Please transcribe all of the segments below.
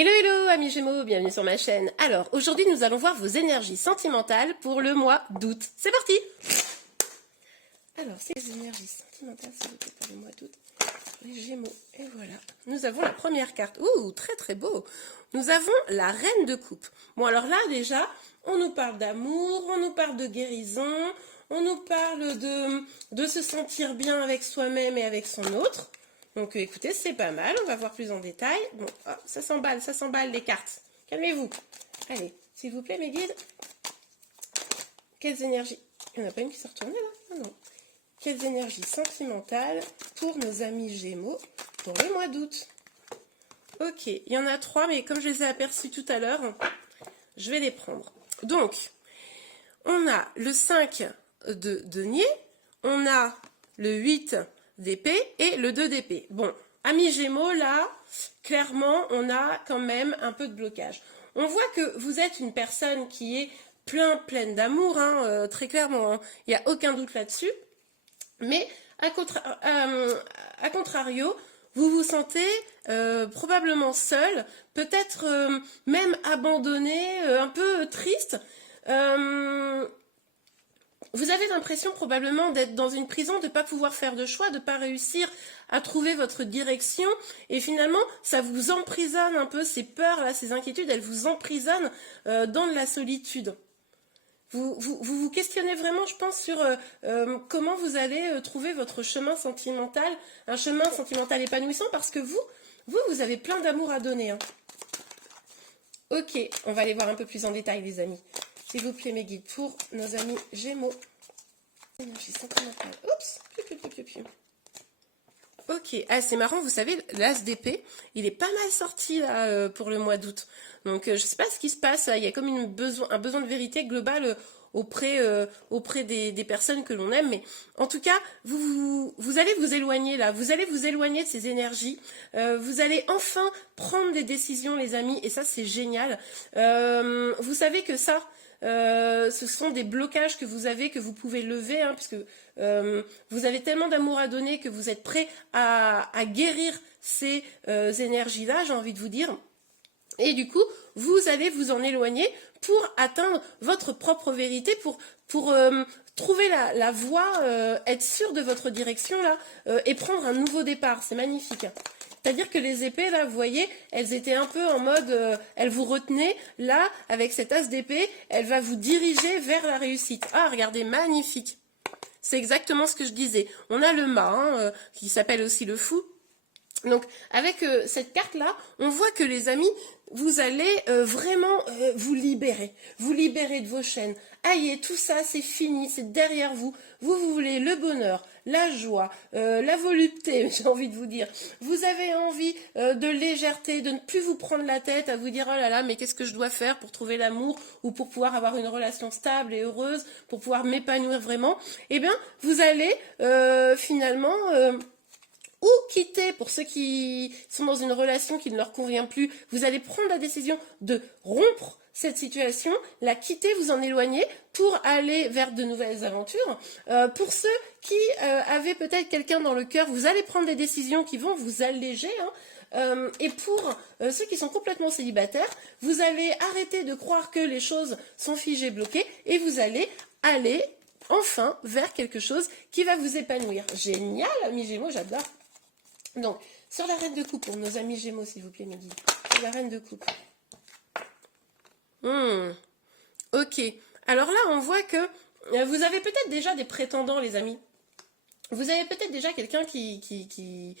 Hello hello amis Gémeaux, bienvenue sur ma chaîne. Alors aujourd'hui nous allons voir vos énergies sentimentales pour le mois d'août. C'est parti. Alors c'est les énergies sentimentales s'il vous plaît pour le mois d'août. Les Gémeaux, et voilà. Nous avons la première carte. Ouh, très très beau. Nous avons la reine de coupe. Bon alors là déjà, on nous parle d'amour, on nous parle de guérison, on nous parle de se sentir bien avec soi-même et avec son autre. Donc écoutez, c'est pas mal, on va voir plus en détail. Bon, oh, ça s'emballe les cartes. Calmez-vous. Allez, s'il vous plaît mes guides. Quelles énergies... Il n'y en a pas une qui s'est retournée là? Ah non. Quelles énergies sentimentales pour nos amis Gémeaux pour le mois d'août? Ok, il y en a 3, mais comme je les ai aperçus tout à l'heure, je vais les prendre. Donc, on a le 5 de denier, on a le 8 d'épée et le 2 d'épée. Bon, amis Gémeaux, là, clairement, on a quand même un peu de blocage. On voit que vous êtes une personne qui est pleine d'amour, hein, très clairement, hein. Il n'y a aucun doute là-dessus. Mais, à contrario, vous vous sentez probablement seul, peut-être même abandonné, un peu triste. Vous avez l'impression probablement d'être dans une prison, de ne pas pouvoir faire de choix, de ne pas réussir à trouver votre direction. Et finalement, ça vous emprisonne un peu, ces peurs, là, ces inquiétudes, elles vous emprisonnent dans de la solitude. Vous questionnez vraiment, je pense, sur comment vous allez trouver votre chemin sentimental, un chemin sentimental épanouissant, parce que vous avez plein d'amour à donner. Hein. Ok, on va aller voir un peu plus en détail, les amis. S'il vous plaît, mes guides, pour nos amis Gémeaux. Énergie sentimentale. Oups. Ok, ah, c'est marrant, vous savez, l'as d'épée, il est pas mal sorti là, pour le mois d'août. Donc, je ne sais pas ce qui se passe, il y a comme un besoin de vérité globale auprès des personnes que l'on aime. Mais en tout cas, vous allez vous éloigner là, vous allez vous éloigner de ces énergies. Vous allez enfin prendre des décisions, les amis, et ça, c'est génial. Vous savez que ça... ce sont des blocages que vous pouvez lever, hein, puisque vous avez tellement d'amour à donner que vous êtes prêt à guérir ces énergies-là, j'ai envie de vous dire. Et du coup, vous allez vous en éloigner pour atteindre votre propre vérité, pour trouver la voie, être sûr de votre direction là, et prendre un nouveau départ. C'est magnifique. C'est-à-dire que les épées, là, vous voyez, elles étaient un peu en mode, elles vous retenaient. Là, avec cette as d'épée, elle va vous diriger vers la réussite. Ah, regardez, magnifique. C'est exactement ce que je disais. On a le mât, hein, qui s'appelle aussi le fou. Donc, avec cette carte-là, on voit que les amis, vous allez vraiment vous libérer de vos chaînes. Aïe, tout ça, c'est fini, c'est derrière vous. Vous voulez le bonheur, la joie, la volupté, j'ai envie de vous dire. Vous avez envie de légèreté, de ne plus vous prendre la tête à vous dire « Oh là là, mais qu'est-ce que je dois faire pour trouver l'amour ou pour pouvoir avoir une relation stable et heureuse, pour pouvoir m'épanouir vraiment ?» Eh bien, vous allez finalement... ou quitter, pour ceux qui sont dans une relation qui ne leur convient plus, vous allez prendre la décision de rompre cette situation, la quitter, vous en éloigner pour aller vers de nouvelles aventures. Pour ceux qui avaient peut-être quelqu'un dans le cœur, vous allez prendre des décisions qui vont vous alléger, hein. Et pour ceux qui sont complètement célibataires, vous allez arrêter de croire que les choses sont figées, bloquées, et vous allez aller enfin vers quelque chose qui va vous épanouir. Génial, amis Gémeaux, j'adore. Donc, sur la reine de coupe, pour nos amis Gémeaux, s'il vous plaît, mes guides. Sur la reine de coupe. Ok. Alors là, on voit que vous avez peut-être déjà des prétendants, les amis. Vous avez peut-être déjà quelqu'un qui,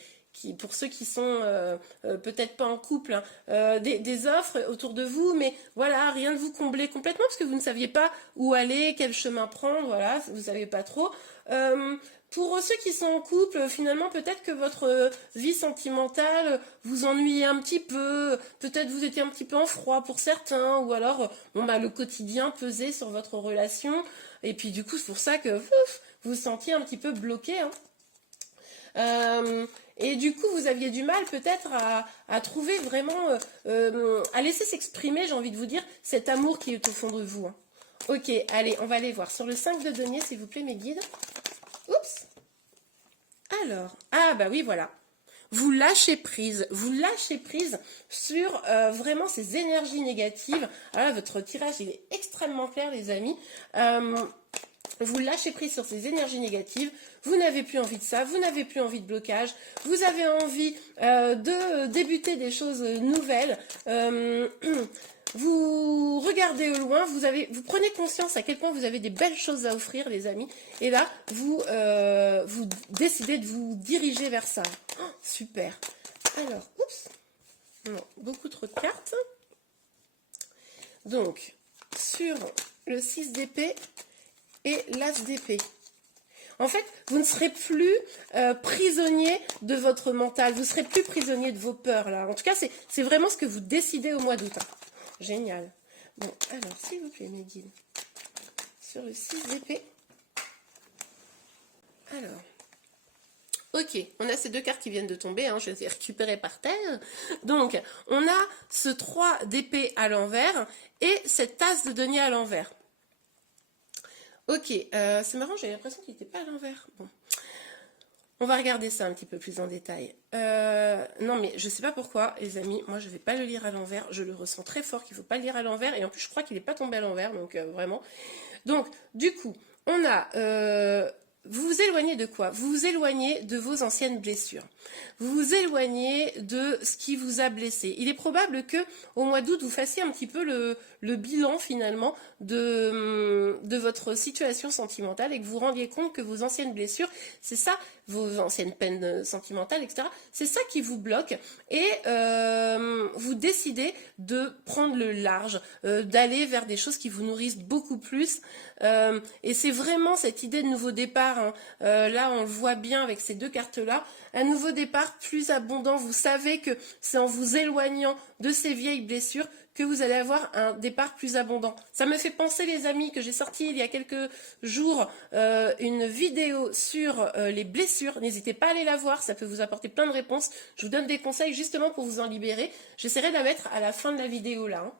pour ceux qui sont peut-être pas en couple, hein, des offres autour de vous, mais voilà, rien de vous combler complètement, parce que vous ne saviez pas où aller, quel chemin prendre, voilà, vous ne savez pas trop. Pour ceux qui sont en couple, finalement, peut-être que votre vie sentimentale vous ennuyait un petit peu, peut-être vous étiez un petit peu en froid pour certains, ou alors bon, bah, le quotidien pesait sur votre relation, et puis du coup, c'est pour ça que vous vous sentiez un petit peu bloqué, hein. Et du coup, vous aviez du mal peut-être à trouver vraiment, à laisser s'exprimer, j'ai envie de vous dire, cet amour qui est au fond de vous, hein. Ok, allez, on va aller voir. Sur le 5 de denier, s'il vous plaît, mes guides. Oups. Alors, ah bah oui, voilà. vous lâchez prise sur vraiment ces énergies négatives. Voilà, votre tirage, il est extrêmement clair, les amis. Vous lâchez prise sur ces énergies négatives, vous n'avez plus envie de ça, vous n'avez plus envie de blocage, vous avez envie de débuter des choses nouvelles. Vous regardez au loin, vous prenez conscience à quel point vous avez des belles choses à offrir, les amis. Et là, vous décidez de vous diriger vers ça. Oh, super. Alors, oups. Non, beaucoup trop de cartes. Donc, sur le 6 d'épée et l'as d'épée. En fait, vous ne serez plus prisonnier de votre mental. Vous ne serez plus prisonnier de vos peurs, là. En tout cas, c'est vraiment ce que vous décidez au mois d'août. Hein. Génial. Bon, alors, s'il vous plaît, mes guides, sur le 6 d'épée. Alors, ok, on a ces deux cartes qui viennent de tomber, hein, je les ai récupérées par terre. Donc, on a ce 3 d'épée à l'envers et cette tasse de denier à l'envers. Ok, c'est marrant, j'ai l'impression qu'il n'était pas à l'envers. Bon. On va regarder ça un petit peu plus en détail. Non, mais je ne sais pas pourquoi, les amis. Moi, je ne vais pas le lire à l'envers. Je le ressens très fort qu'il ne faut pas le lire à l'envers. Et en plus, je crois qu'il n'est pas tombé à l'envers. Donc, vraiment. Donc, du coup, on a... vous vous éloignez de quoi? Vous vous éloignez de vos anciennes blessures. Vous vous éloignez de ce qui vous a blessé. Il est probable que au mois d'août, vous fassiez un petit peu le bilan finalement de votre situation sentimentale et que vous vous rendiez compte que vos anciennes blessures, c'est ça, vos anciennes peines sentimentales, etc., c'est ça qui vous bloque et vous décidez de prendre le large, d'aller vers des choses qui vous nourrissent beaucoup plus. Et c'est vraiment cette idée de nouveau départ. Hein. Là, on le voit bien avec ces deux cartes-là. Un nouveau départ plus abondant. Vous savez que c'est en vous éloignant de ces vieilles blessures que vous allez avoir un départ plus abondant. Ça me fait penser, les amis, que j'ai sorti il y a quelques jours une vidéo sur les blessures. N'hésitez pas à aller la voir, ça peut vous apporter plein de réponses. Je vous donne des conseils justement pour vous en libérer. J'essaierai de la mettre à la fin de la vidéo là. Hein.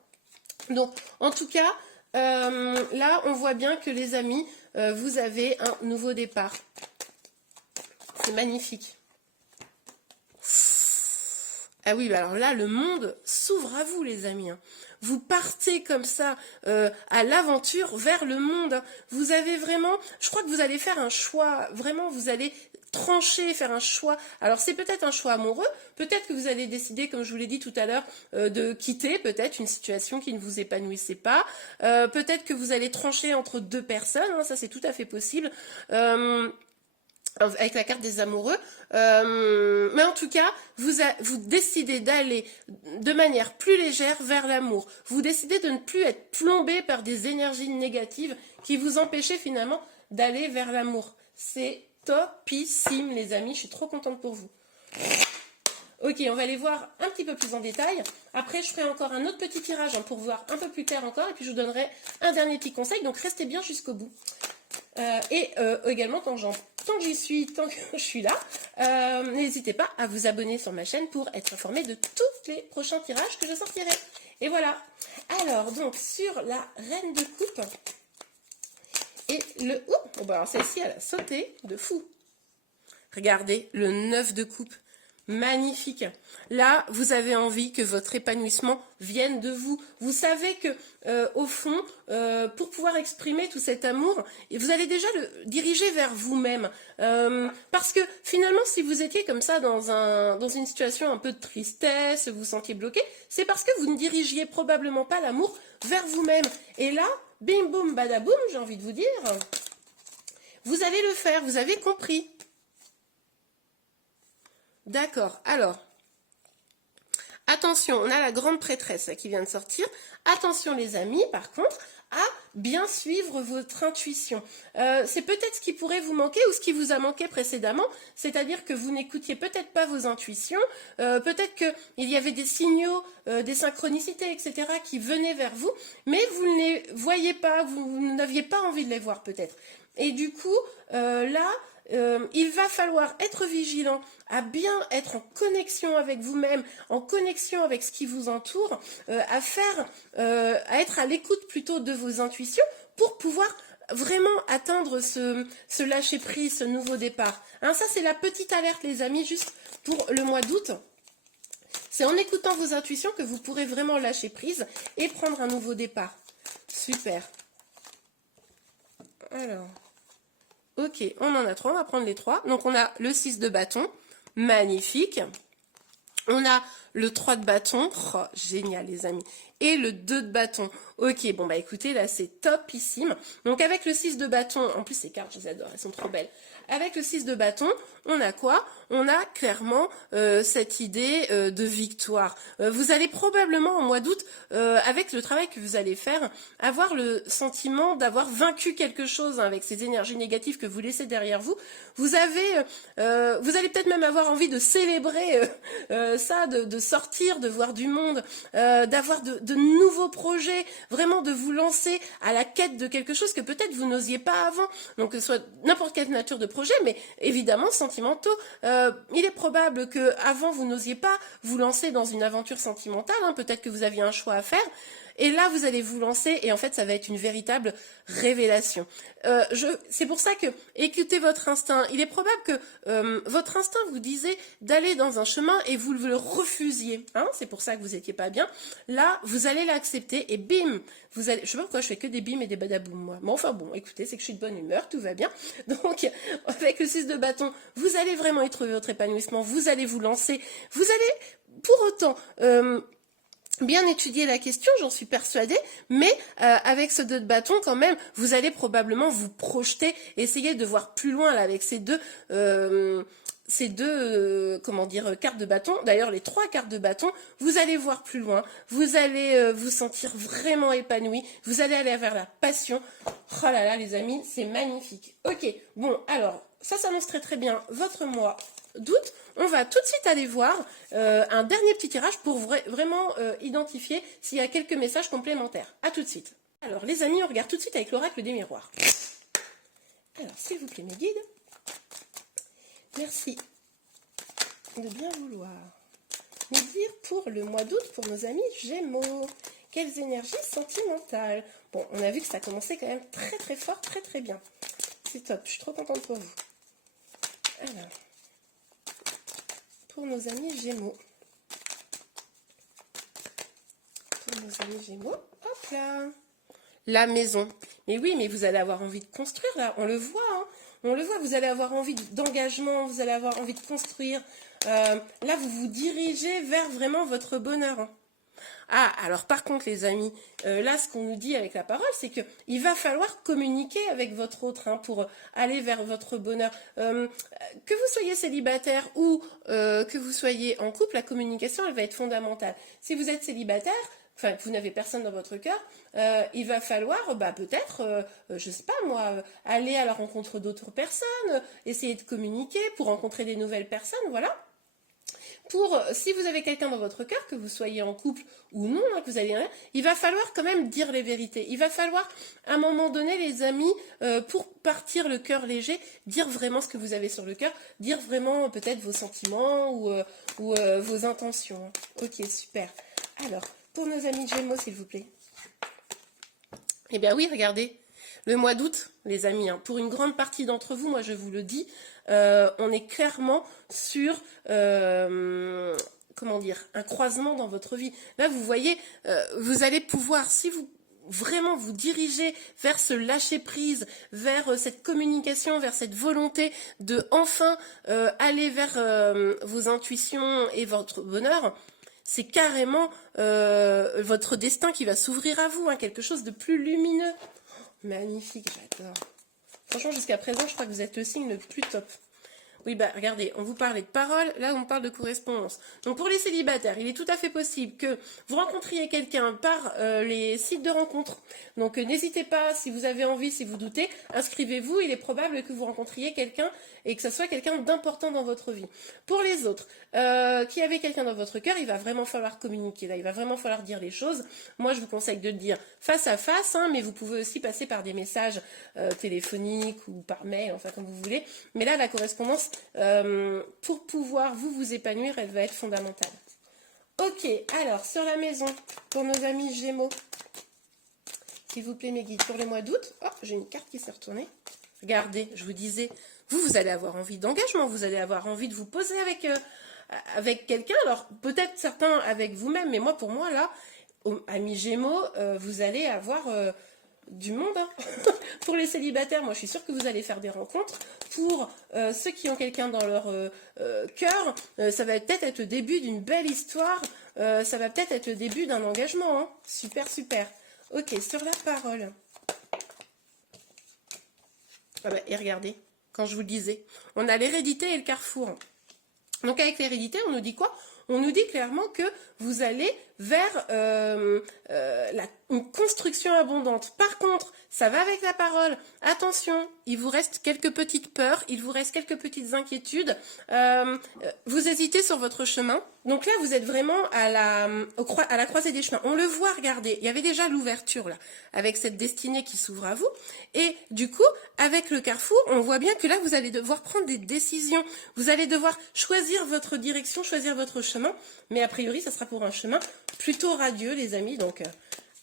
Donc, en tout cas, là, on voit bien que les amis, vous avez un nouveau départ. C'est magnifique. Ah oui, alors là, le monde s'ouvre à vous, les amis. Hein. Vous partez comme ça à l'aventure vers le monde. Vous avez vraiment, je crois que vous allez faire un choix. Vraiment, vous allez trancher, faire un choix. Alors, c'est peut-être un choix amoureux. Peut-être que vous allez décider, comme je vous l'ai dit tout à l'heure, de quitter peut-être une situation qui ne vous épanouissait pas. Peut-être que vous allez trancher entre deux personnes. Hein, ça, c'est tout à fait possible. Avec la carte des amoureux, mais en tout cas, vous décidez d'aller de manière plus légère vers l'amour. Vous décidez de ne plus être plombé par des énergies négatives qui vous empêchaient finalement d'aller vers l'amour. C'est topissime, les amis, je suis trop contente pour vous. Ok, on va aller voir un petit peu plus en détail. Après, je ferai encore un autre petit tirage hein, pour voir un peu plus clair encore, et puis je vous donnerai un dernier petit conseil, donc restez bien jusqu'au bout. Également, tant que j'y suis, tant que je suis là, n'hésitez pas à vous abonner sur ma chaîne pour être informé de tous les prochains tirages que je sortirai. Et voilà. Alors, donc, sur la reine de coupe, et le... Oh, bah alors celle-ci, elle a sauté de fou. Regardez, le 9 de coupe. Magnifique. Là, vous avez envie que votre épanouissement vienne de vous. Vous savez que, au fond, pour pouvoir exprimer tout cet amour, vous allez déjà le diriger vers vous-même. Parce que finalement, si vous étiez comme ça dans une situation un peu de tristesse, vous vous sentiez bloqué, c'est parce que vous ne dirigiez probablement pas l'amour vers vous-même. Et là, bim boum badaboum, j'ai envie de vous dire, vous allez le faire, vous avez compris. D'accord, alors, attention, on a la grande prêtresse là, qui vient de sortir. Attention les amis, par contre, à bien suivre votre intuition. C'est peut-être ce qui pourrait vous manquer ou ce qui vous a manqué précédemment, c'est-à-dire que vous n'écoutiez peut-être pas vos intuitions, peut-être qu'il y avait des signaux, des synchronicités, etc. qui venaient vers vous, mais vous ne les voyez pas, vous n'aviez pas envie de les voir peut-être. Et du coup, là... il va falloir être vigilant, à bien être en connexion avec vous-même, en connexion avec ce qui vous entoure, à être à l'écoute plutôt de vos intuitions pour pouvoir vraiment atteindre ce lâcher-prise, ce nouveau départ. Hein, ça, c'est la petite alerte, les amis, juste pour le mois d'août, c'est en écoutant vos intuitions que vous pourrez vraiment lâcher prise et prendre un nouveau départ. Super. Alors, ok, on en a 3, on va prendre les 3. Donc on a le 6 de bâton, magnifique. On a le 3 de bâton, oh, génial les amis. Et le 2 de bâton. Ok, bon bah écoutez, là c'est topissime. Donc avec le 6 de bâton, en plus ces cartes, je les adore, elles sont trop belles. Avec le 6 de bâton, on a quoi? On a clairement cette idée de victoire. Vous allez probablement, au mois d'août, avec le travail que vous allez faire, avoir le sentiment d'avoir vaincu quelque chose, hein, avec ces énergies négatives que vous laissez derrière vous. Vous allez peut-être même avoir envie de célébrer ça, de sortir, de voir du monde, d'avoir de nouveaux projets, vraiment de vous lancer à la quête de quelque chose que peut-être vous n'osiez pas avant. Donc que ce soit n'importe quelle nature de projet, mais évidemment sentimentaux. Il est probable que avant vous n'osiez pas vous lancer dans une aventure sentimentale, hein, peut-être que vous aviez un choix à faire. Et là, vous allez vous lancer et en fait, ça va être une véritable révélation. C'est pour ça que écoutez votre instinct. Il est probable que votre instinct vous disait d'aller dans un chemin et vous le refusiez. Hein, c'est pour ça que vous n'étiez pas bien. Là, vous allez l'accepter et bim, vous allez. Je sais pas pourquoi je fais que des bim et des badaboum moi. Mais enfin bon, écoutez, c'est que je suis de bonne humeur, tout va bien. Donc, avec le 6 de bâton, vous allez vraiment y trouver votre épanouissement. Vous allez vous lancer. Vous allez, pour autant. Bien étudier la question, j'en suis persuadée, mais avec ce 2 de bâton, quand même, vous allez probablement vous projeter, essayer de voir plus loin là avec ces deux comment dire, cartes de bâton. D'ailleurs, les 3 cartes de bâton, vous allez voir plus loin, vous allez vous sentir vraiment épanoui, vous allez aller vers la passion. Oh là là, les amis, c'est magnifique. Ok, bon, alors, ça s'annonce très très bien votre mois d'août. On va tout de suite aller voir un dernier petit tirage pour vraiment identifier s'il y a quelques messages complémentaires. A tout de suite. Alors les amis, on regarde tout de suite avec l'oracle des miroirs. Alors s'il vous plaît mes guides, merci de bien vouloir nous dire pour le mois d'août pour nos amis Gémeaux. Quelles énergies sentimentales. Bon, on a vu que ça commençait quand même très très fort, très très bien. C'est top, je suis trop contente pour vous. Alors, pour nos amis Gémeaux. Pour nos amis Gémeaux, hop là. La maison. Mais oui, mais vous allez avoir envie de construire là, on le voit, hein. On le voit, vous allez avoir envie d'engagement, vous allez avoir envie de construire. Là, vous vous dirigez vers vraiment votre bonheur, hein. Ah, alors par contre les amis, là ce qu'on nous dit avec la parole, c'est que il va falloir communiquer avec votre autre, hein, pour aller vers votre bonheur. Que vous soyez célibataire ou que vous soyez en couple, la communication elle va être fondamentale. Si vous êtes célibataire, enfin que vous n'avez personne dans votre cœur, il va falloir peut-être, je sais pas moi, aller à la rencontre d'autres personnes, essayer de communiquer pour rencontrer des nouvelles personnes, voilà. Si vous avez quelqu'un dans votre cœur, que vous soyez en couple ou non, hein, que vous avez rien, il va falloir quand même dire les vérités. Il va falloir, à un moment donné, les amis, pour partir le cœur léger, dire vraiment ce que vous avez sur le cœur, dire vraiment peut-être vos sentiments ou vos intentions. Ok, super. Alors, pour nos amis Gémeaux, s'il vous plaît. Eh bien oui, regardez, le mois d'août, les amis, hein, pour une grande partie d'entre vous, moi je vous le dis, on est clairement sur, comment dire, un croisement dans votre vie. Là, vous voyez, vous allez pouvoir, si vous vraiment vous dirigez vers ce lâcher-prise, vers cette communication, vers cette volonté de enfin aller vers vos intuitions et votre bonheur, c'est carrément votre destin qui va s'ouvrir à vous, hein, quelque chose de plus lumineux. Magnifique, j'adore. Franchement, jusqu'à présent, je crois que vous êtes le signe le plus top. Oui, bah regardez, on vous parlait de parole, là on parle de correspondance. Donc pour les célibataires, il est tout à fait possible que vous rencontriez quelqu'un par les sites de rencontres. Donc n'hésitez pas, si vous avez envie, si vous doutez, inscrivez-vous. Il est probable que vous rencontriez quelqu'un et que ça soit quelqu'un d'important dans votre vie. Pour les autres, qui avaient quelqu'un dans votre cœur, il va vraiment falloir communiquer. Là, il va vraiment falloir dire les choses. Moi, je vous conseille de le dire face à face, hein, mais vous pouvez aussi passer par des messages téléphoniques ou par mail, enfin comme vous voulez. Mais là, la correspondance, pour pouvoir vous épanouir, elle va être fondamentale. Ok, alors sur la maison, pour nos amis Gémeaux, s'il vous plaît mes guides, pour le mois d'août, oh, j'ai une carte qui s'est retournée. Regardez, je vous disais, vous allez avoir envie d'engagement, vous allez avoir envie de vous poser avec quelqu'un. Alors peut-être certains avec vous-même, mais moi pour moi là, amis Gémeaux, vous allez avoir du monde, hein. Pour les célibataires, moi je suis sûre que vous allez faire des rencontres. Pour ceux qui ont quelqu'un dans leur cœur, ça va peut-être être le début d'une belle histoire, ça va peut-être être le début d'un engagement, hein. Super, super. Ok, sur la parole. Ah bah, et regardez, quand je vous le disais, on a l'hérédité et le carrefour. Donc avec l'hérédité, on nous dit quoi? On nous dit clairement que vous allez vers une construction abondante. Par contre, ça va avec la parole. Attention, il vous reste quelques petites peurs, il vous reste quelques petites inquiétudes. Vous hésitez sur votre chemin. Donc là, vous êtes vraiment à la croisée des chemins. On le voit, regardez, il y avait déjà l'ouverture là, avec cette destinée qui s'ouvre à vous. Et du coup, avec le carrefour, on voit bien que là, vous allez devoir prendre des décisions. Vous allez devoir choisir votre direction, choisir votre chemin. Mais a priori, ça sera pour un chemin plutôt radieux, les amis. Donc,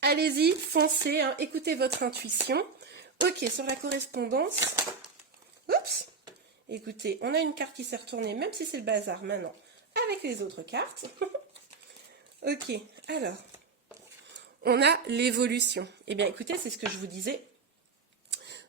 allez-y, foncez, hein, écoutez votre intuition. Ok, sur la correspondance. Oups. Écoutez, on a une carte qui s'est retournée, même si c'est le bazar maintenant, avec les autres cartes. Ok, alors, on a l'évolution. Eh bien, écoutez, c'est ce que je vous disais.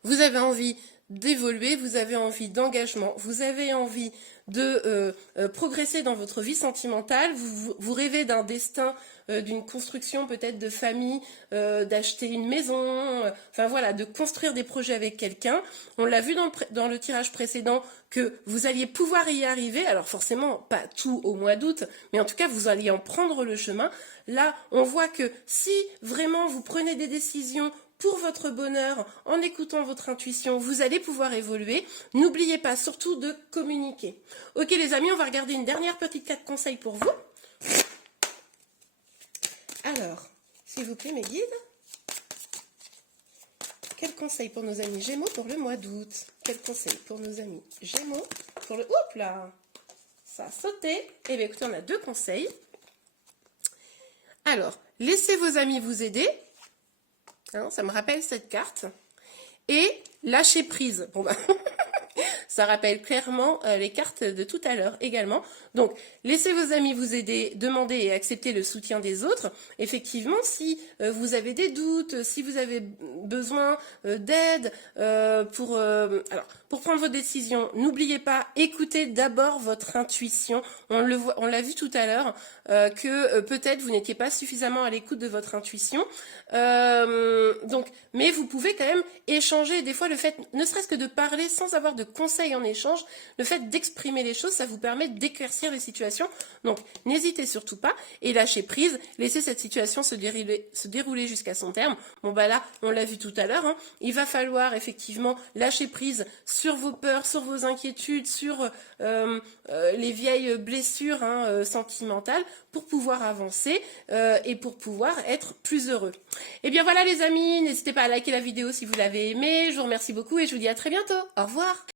Vous avez envie d'évoluer, vous avez envie d'engagement, vous avez envie de progresser dans votre vie sentimentale, vous rêvez d'un destin, d'une construction peut-être de famille, d'acheter une maison, enfin voilà, de construire des projets avec quelqu'un. On l'a vu dans le tirage précédent que vous alliez pouvoir y arriver, alors forcément pas tout au mois d'août, mais en tout cas vous alliez en prendre le chemin. Là, on voit que si vraiment vous prenez des décisions pour votre bonheur, en écoutant votre intuition, vous allez pouvoir évoluer. N'oubliez pas surtout de communiquer. Ok les amis, on va regarder une dernière petite carte conseil pour vous. Alors, s'il vous plaît mes guides, quel conseil pour nos amis Gémeaux pour le mois d'août? Quel conseil pour nos amis Gémeaux pour le... Oups là, ça a sauté. Eh bien écoutez, on a deux conseils. Alors, laissez vos amis vous aider. Hein, ça me rappelle cette carte. Et lâcher prise. Bon bah, ça rappelle clairement les cartes de tout à l'heure également. Donc, laissez vos amis vous aider, demandez et acceptez le soutien des autres. Effectivement, si vous avez des doutes, si vous avez besoin d'aide pour prendre vos décisions, n'oubliez pas, écoutez d'abord votre intuition. On l'a vu tout à l'heure, que peut-être vous n'étiez pas suffisamment à l'écoute de votre intuition. Mais vous pouvez quand même échanger. Des fois, le fait, ne serait-ce que de parler sans avoir de conseils en échange, le fait d'exprimer les choses, ça vous permet d'éclaircir les situations. Donc, n'hésitez surtout pas et lâchez prise. Laissez cette situation se dérouler jusqu'à son terme. Bon, bah là, on l'a vu tout à l'heure. Hein, il va falloir effectivement lâcher prise sur vos peurs, sur vos inquiétudes, sur les vieilles blessures sentimentales pour pouvoir avancer et pour pouvoir être plus heureux. Et bien voilà les amis, n'hésitez pas à liker la vidéo si vous l'avez aimée. Je vous remercie beaucoup et je vous dis à très bientôt. Au revoir.